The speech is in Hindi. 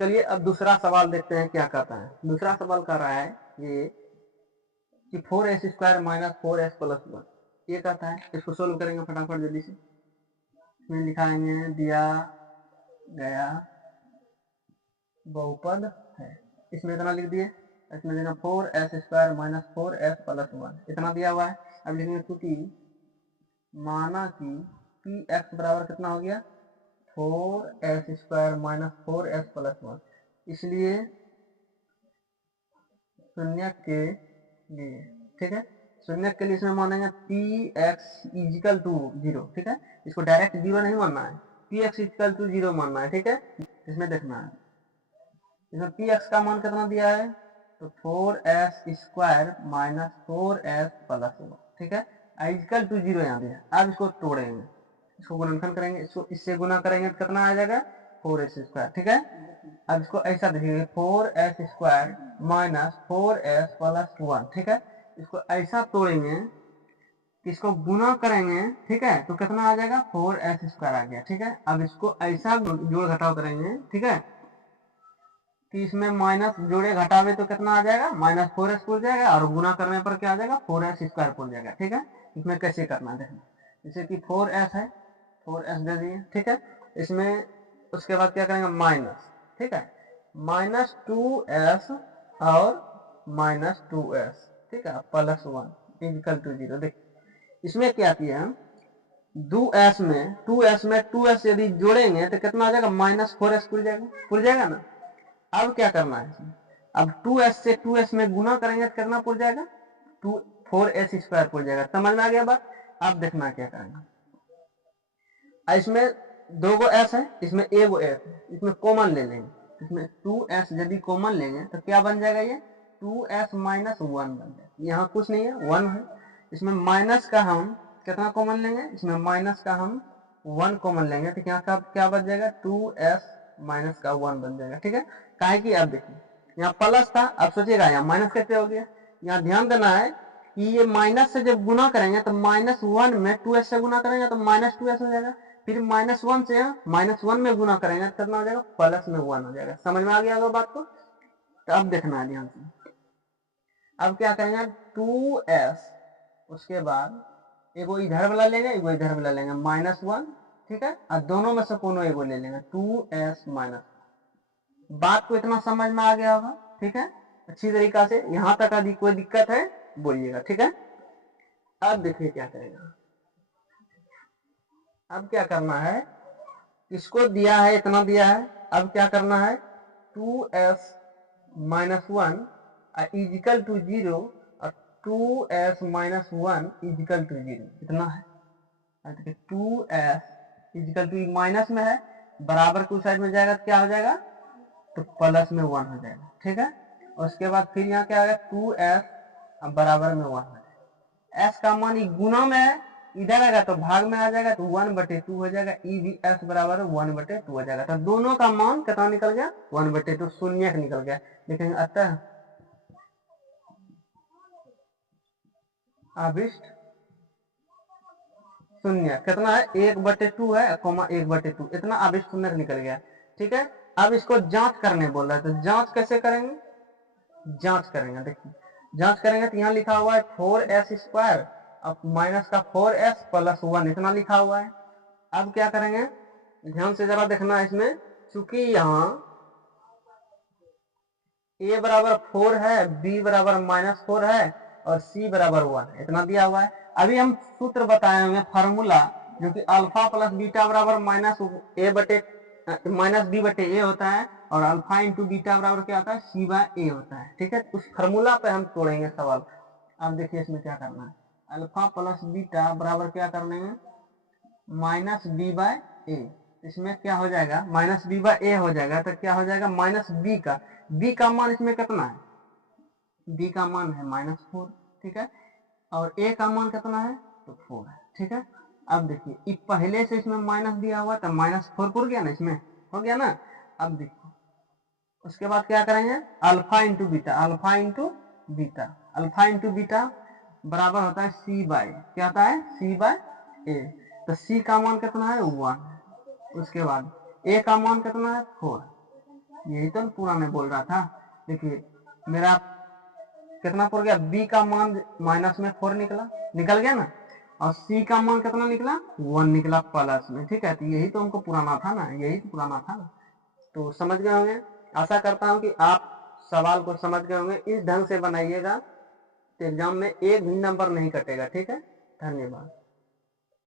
चलिए अब दूसरा सवाल देखते हैं क्या कहता है। दूसरा सवाल कह रहा है ये कि 4s² माइनस 4s प्लस 1 ये कहता है। इसको सोल्व करेंगे फटाफट जल्दी से। इसमें लिखाएंगे दिया गया बहुपद है, इसमें इतना लिख दिए। इसमें देना 4s² माइनस 4s प्लस 1 इतना दिया हुआ है। अब लिखेंगे क्योंकि माना कि पी एक्स बराबर कितना हो गया 4s² माइनस 4s प्लस 1, इसलिए शून्य के लिए, ठीक है, शून्य के लिए इसमें मानेंगे पी एक्स इजिकल टू 0, ठीक है। इसको डायरेक्ट 0 नहीं मानना है, पी एक्स इजिकल टू 0 मानना है, ठीक है। इसमें देखना है इसमें पी एक्स का मान कितना दिया है तो 4s² माइनस 4s प्लस 1, ठीक है, इजिकल टू 0 यहाँ दिया। अब इसको तोड़ेंगे, इसको गुणनखंड करेंगे, इसको इससे गुना करेंगे तो कितना आ जाएगा 4s², ठीक है। अब इसको ऐसा देखिए 4s² माइनस 4s प्लस 1, ठीक है। इसको ऐसा तोड़ेंगे कि इसको गुना करेंगे, ठीक है, तो कितना आ जाएगा 4s² आ गया, ठीक है। अब इसको ऐसा जोड़ घटाव करेंगे, ठीक है, कि इसमें माइनस जोड़े घटावे तो कितना आ जाएगा माइनस 4s पुर जाएगा, और गुना करने पर क्या आ जाएगा 4s² पुर जाएगा, ठीक है। इसमें कैसे करना है देखना, जैसे कि 4s है, 4s दे दिए, ठीक है। इसमें उसके बाद क्या करेंगे माइनस, ठीक है, माइनस 2s और माइनस 2s, ठीक है, प्लस 1 इक्वल टू 0। देखिए इसमें क्या किया हम 2s में 2s यदि जोड़ेंगे तो कितना आ जाएगा माइनस 4s पुर जाएगा ना। अब क्या करना है इसमें, अब 2s से 2s में गुना करेंगे तो कितना पुर जाएगा 4s² पुर जाएगा। समझ में आ गया बात। अब देखना क्या करेंगे, इसमें 2 गो s है, इसमें 1 गो s है, इसमें कॉमन ले लेंगे। इसमें 2s यदि कॉमन लेंगे तो क्या बन जाएगा ये 2s माइनस 1 बन जाएगा। यहाँ कुछ नहीं है 1 है। इसमें माइनस का हम कितना कॉमन लेंगे, इसमें माइनस का हम 1 कॉमन लेंगे तो यहाँ का क्या बन जाएगा 2s माइनस का 1 बन जाएगा, ठीक है। काहे कि अब देखिए यहाँ प्लस था, अब सोचिएगा यहाँ माइनस कैसे हो गया। यहाँ ध्यान देना है कि ये माइनस से जब गुना करेंगे तो -1 में 2s से गुना करेंगे तो -2s हो जाएगा, फिर -1 से -1 में गुना करेंगे तो कितना हो जाएगा प्लस में 1 हो जाएगा। समझ में आ गया होगा बात को। तो अब देखना है ध्यान से, अब क्या करेंगे 2s, उसके बाद एगो इधर वाला लेंगे एगो इधर वाला लेंगे -1, ठीक है, और दोनों में से कोनो एगो ले लेंगे 2s माइनस। बात को इतना समझ में आ गया होगा, ठीक है, अच्छी तरीका से। यहाँ तक यदि कोई दिक्कत है बोलिएगा, ठीक है। अब देखिए क्या करेगा, अब क्या करना है, इसको दिया है इतना दिया है, अब क्या करना है 2s माइनस 1 इजिकल टू 0 और 2s माइनस 1 इजिकल टू 0 इतना है। 2s इजिकल टू माइनस में है, बराबर की साइड में जाएगा तो क्या हो जाएगा तो प्लस में 1 हो जाएगा, ठीक है। उसके बाद फिर यहाँ क्या आएगा 2s बराबर में 1 हो जाएगा। s का मान गुना में है, इधर आएगा तो भाग में आ जाएगा तो 1/2 हो जाएगा। ई भी s बराबर 1/2 हो जाएगा। तो दोनों का मान कितना निकल गया 1/2 शून्य निकल गया। देखेंगे अतः अभिष्ट शून्य कितना है 1/2 है, 1/2 इतना अभिष्ट शून्य निकल गया, ठीक है। अब इसको जांच करने बोल रहा है, तो जांच कैसे करेंगे, जांच करेंगे। देखिए जांच करेंगे तो यहाँ लिखा हुआ है 4s² अब माइनस का 4s प्लस 1 इतना लिखा हुआ है। अब क्या करेंगे ध्यान से जरा देखना, इसमें चूंकि यहाँ a बराबर 4 है, b बराबर -4 है और c बराबर 1 है, इतना दिया हुआ है। अभी हम सूत्र बताए होंगे फार्मूला, जो कि अल्फा प्लस बीटा बराबर -b/a होता है, और अल्फा इंटू बीटा बराबर क्या होता है c/a होता है, ठीक है। उस फार्मूला पे हम तोड़ेंगे सवाल। अब देखिए इसमें क्या करना है, अल्फा प्लस बीटा बराबर क्या करने में -b/a, इसमें क्या हो जाएगा -b/a हो जाएगा, तो क्या हो जाएगा -b का, b का मान इसमें कितना है, b का मान है -4, ठीक है, और a का मान कितना है तो 4 है, ठीक है। अब देखिए पहले से इसमें माइनस दिया हुआ था, -4 पुर गया ना, इसमें हो गया ना। अब देखिए उसके बाद क्या करेंगे alpha into beta, alpha into beta, alpha into beta बराबर होता है c/, क्या होता है c/a। तो c का मान कितना है 1, उसके बाद a का मान कितना है 4, यही तो पुराने बोल रहा था। देखिए मेरा कितना पड़ गया, बी का मान माइनस में 4 निकल गया ना, और सी का मान कितना निकला, 1 निकला प्लस में। ठीक है, तो यही तो हमको पुराना था ना, यही तो पुराना था ना। तो समझ गए होंगे, आशा करता हूँ कि आप सवाल को समझ गए होंगे। इस ढंग से बनाइएगा तो एग्जाम में एक भी नंबर नहीं कटेगा। ठीक है, धन्यवाद।